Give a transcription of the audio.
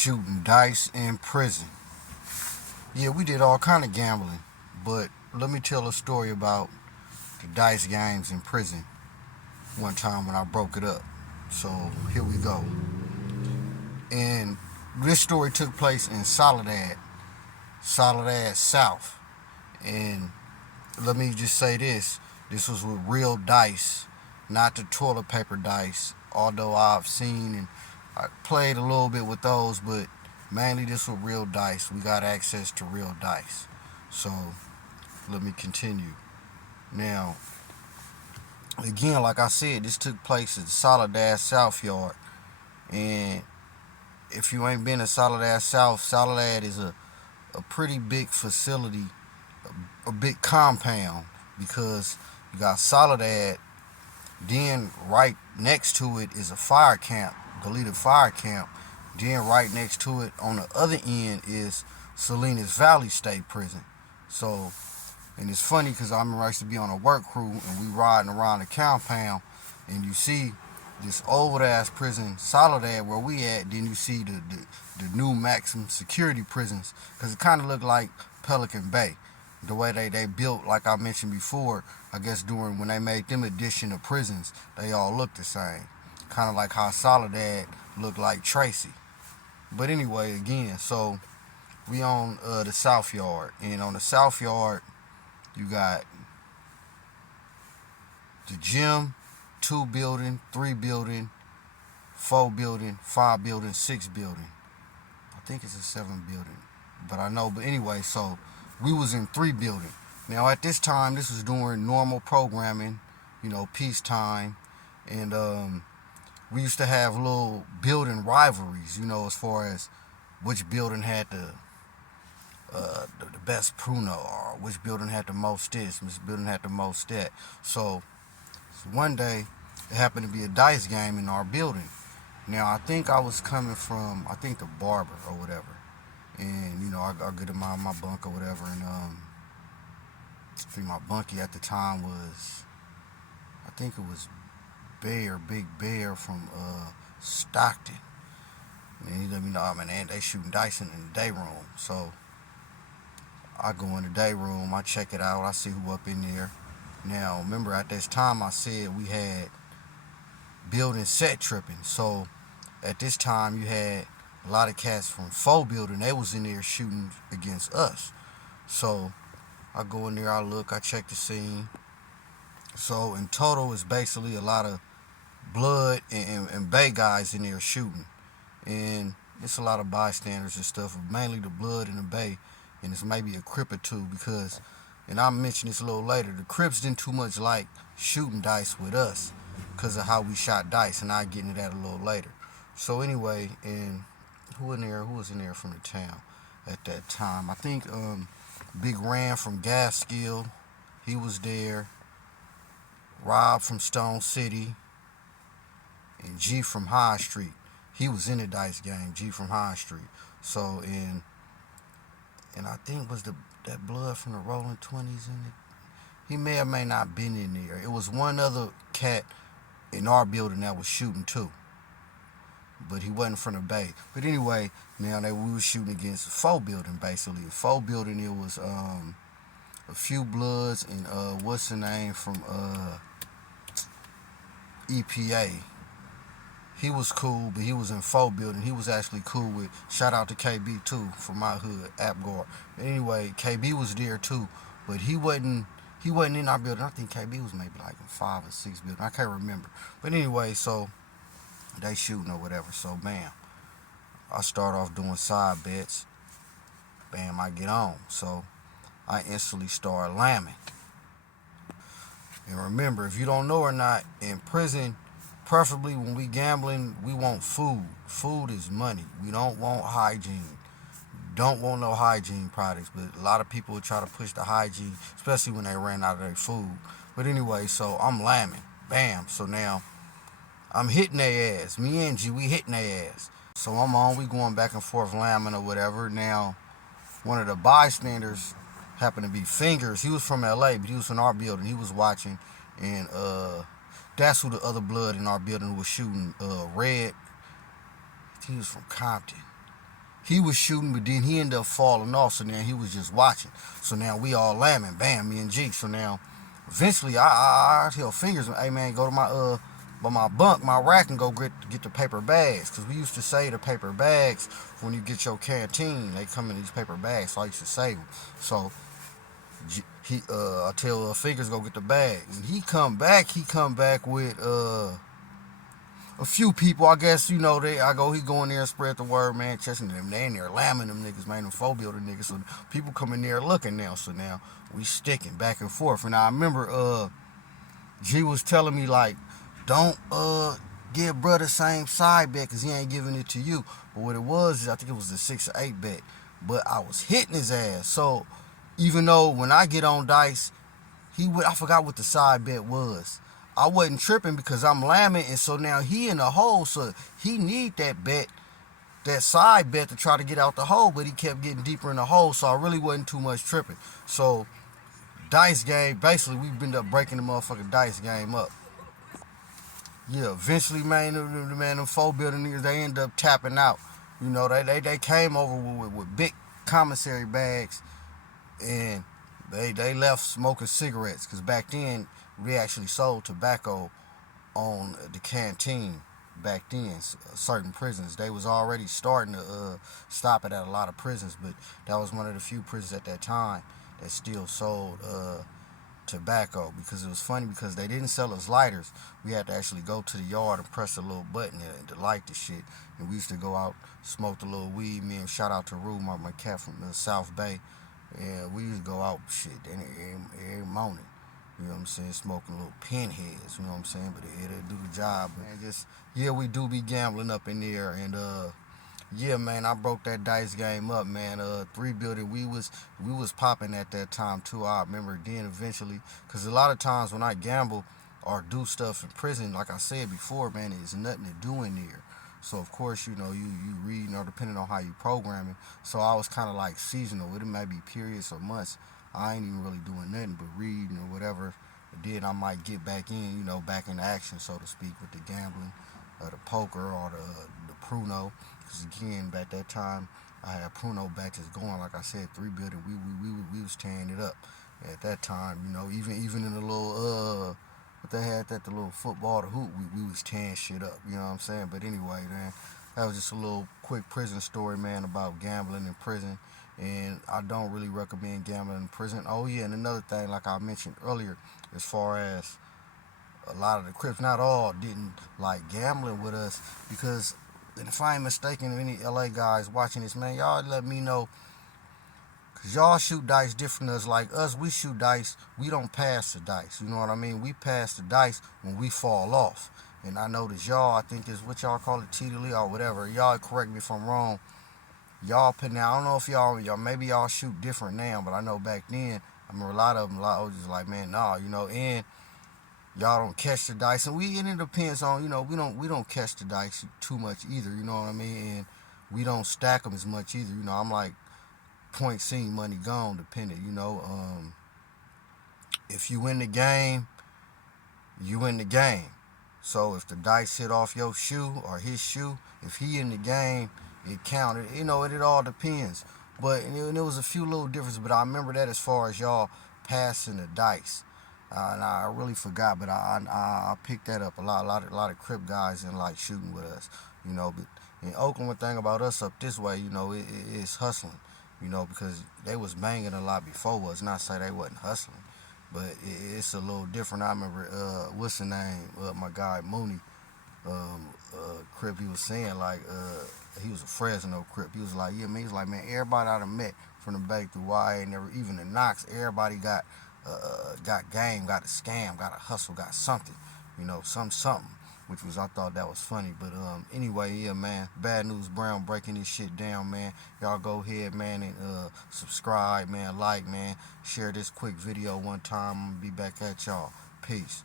shooting dice in prison. Yeah, we did all kind of gambling, but let me tell a story about the dice games in prison one time when I broke it up. So here we go. And this story took place in Soledad South. And let me just say this was with real dice, not the toilet paper dice, although I've seen and I played a little bit with those, but mainly this was real dice. We got access to real dice. So let me continue. Now, again, like I said, this took place at the Soledad South Yard. And if you ain't been to Soledad South, Soledad is a pretty big facility, a big compound, because you got Soledad, then right next to it is a fire camp, deleted fire camp. Then right next to it on the other end is Soledad Valley State Prison. So, and it's funny because I remember I used to be on a work crew and we riding around the compound and you see this old ass prison, Soledad, where we at. Then you see the new maximum security prisons, because it kind of looked like Pelican Bay. The way they built, like I mentioned before, I guess during when they made them addition of prisons, they all looked the same. Kind of like how Soledad looked like Tracy. But anyway, again, so we on the South Yard. And on the South Yard, you got the gym, 2 building, 3 building, 4 building, 5 building, 6 building. I think it's a 7 building, but I know. But anyway, so we was in 3 building. Now at this time, this was during normal programming, peacetime, and we used to have little building rivalries, as far as which building had the best pruno, or which building had the most this, which building had the most that. So one day, it happened to be a dice game in our building. Now, I think I was coming from, the barber or whatever. And, I get in my bunk or whatever. And I think my bunkie at the time was, it was Big Bear from Stockton. And he let me know, man, they shooting dice in the day room. So I go in the day room, I check it out, I see who up in there. Now, remember, at this time, I said we had building set tripping. So, at this time, you had a lot of cats from 4 building. They was in there shooting against us. So, I go in there, I look, I check the scene. So, in total, it's basically a lot of blood and bay guys in there shooting. And it's a lot of bystanders and stuff, mainly the blood and the bay. And it's maybe a Crip or two, because, and I'll mention this a little later, the Crips didn't too much like shooting dice with us because of how we shot dice, and I'll get into that a little later. So anyway, and who was in there from the town at that time? I think Big Ran from Gaskill, he was there. Rob from Stone City, and G from High Street. He was in the dice game, G from High Street. So, and I think was that blood from the Rolling 20s in it. He may or may not been in there. It was one other cat in our building that was shooting too, but he wasn't from the Bay. But anyway, now we was shooting against a 4 building basically. A 4 building, it was a few bloods and what's the name from EPA. He was cool, but he was in 4 building. He was actually cool with, shout out to KB too, from my hood, AppGuard. Anyway, KB was there too, but he wasn't in our building. I think KB was maybe like in 5 or 6 building. I can't remember. But anyway, so they shooting or whatever. So bam, I start off doing side bets. Bam, I get on. So I instantly start lambing. And remember, if you don't know or not, in prison, preferably when we gambling, we want food. Food is money. We don't want hygiene. Don't want no hygiene products. But a lot of people would try to push the hygiene, especially when they ran out of their food. But anyway, so I'm lambing. Bam. So now I'm hitting their ass. Me and G, we hitting their ass. So I'm on. We going back and forth lambing or whatever. Now, one of the bystanders happened to be Fingers. He was from LA, but he was in our building. He was watching. And that's who the other blood in our building was shooting. Red. He was from Compton. he was shooting, but then he ended up falling off. So now he was just watching. So now we all lambing, bam, me and G. So now eventually I tell Fingers, hey man, go to my bunk, my rack, and go get the paper bags. Cause we used to save the paper bags when you get your canteen. They come in these paper bags, so I used to save them. So I tell Fingers go get the bags, and he come back with a few people. I guess he go in there and spread the word, man, chasing them. They in there lambing them niggas, man, them phobia the niggas. So people come in there looking now. So now we sticking back and forth. And I remember G was telling me like, don't give brother same side bet because he ain't giving it to you. But what it was is I think it was a 6 or 8 bet. But I was hitting his ass. So even though when I get on dice, I forgot what the side bet was. I wasn't tripping because I'm lambing, and so now he in the hole, so he need that bet, that side bet to try to get out the hole, but he kept getting deeper in the hole, so I really wasn't too much tripping. So dice game, basically we ended up breaking the motherfucking dice game up. Yeah, eventually, man, them 4 building niggas, they end up tapping out. You know, they came over with big commissary bags, and they left smoking cigarettes, because back then we actually sold tobacco on the canteen. Back then, certain prisons, they was already starting to stop it at a lot of prisons, but that was one of the few prisons at that time that still sold tobacco. Because it was funny, because they didn't sell us lighters. We had to actually go to the yard and press a little button to light the shit. And we used to go out, smoke the little weed. Me and shout out to Rue, my cat from the South Bay. And we used to go out shit every morning. You know what I'm saying? Smoking little pinheads, you know what I'm saying? But it'll do the job. Man, we do be gambling up in there. And yeah, man, I broke that dice game up, man. 3 building, we was popping at that time too. I remember then eventually, because a lot of times when I gamble or do stuff in prison, like I said before, man, there's nothing to do in there. So of course, you read, depending on how you programming. So I was kind of like seasonal. It may be periods or months. I ain't even really doing nothing but reading or whatever. Then I might get back in, back in action, so to speak, with the gambling, the poker, or the Pruno. Because again, back that time, I had Pruno batches going. Like I said, 3 building, we was tearing it up at that time. Even in the little but they had the little football, the hoop, we was tearing shit up. You know what I'm saying? But anyway, man, that was just a little quick prison story, man, about gambling in prison. And I don't really recommend gambling in prison. Oh yeah, and another thing, like I mentioned earlier, as far as a lot of the Crips, not all, didn't like gambling with us, because if I ain't mistaken, any LA guys watching this, man, y'all let me know, because y'all shoot dice different than us. Like us, we shoot dice, we don't pass the dice, you know what I mean? We pass the dice when we fall off. And I notice y'all, I think is what y'all call it, TDL or whatever. Y'all correct me if I'm wrong. Y'all put now, I don't know if y'all maybe y'all shoot different now, but I know back then, I remember a lot of them was just like, man, nah, and y'all don't catch the dice, and it depends on, we don't catch the dice too much either, you know what I mean, and we don't stack them as much either, I'm like point seen, money gone, depending, if you win the game, you win the game. So if the dice hit off your shoe or his shoe, if he in the game, it counted. It all depends. But and there was a few little differences, but I remember that as far as y'all passing the dice. And I really forgot, but I picked that up. A lot of Crip guys in like shooting with us, But in Oakland, one thing about us up this way, it's hustling, because they was banging a lot before us. Not say they wasn't hustling, but it's a little different. I remember, what's the name? My guy Mooney, Crip. He was saying like, he was a Fresno Crip. He was like, yeah, man. He's like, man, everybody I done met from the Bay through YA, never even the Knox. Everybody got game, got a scam, got a hustle, got something, something. Which was, I thought that was funny. But anyway, yeah, man, BadNewsBrown breaking this shit down, man. Y'all go ahead, man, and subscribe, man, like, man, share this quick video one time. I'm gonna be back at y'all. Peace.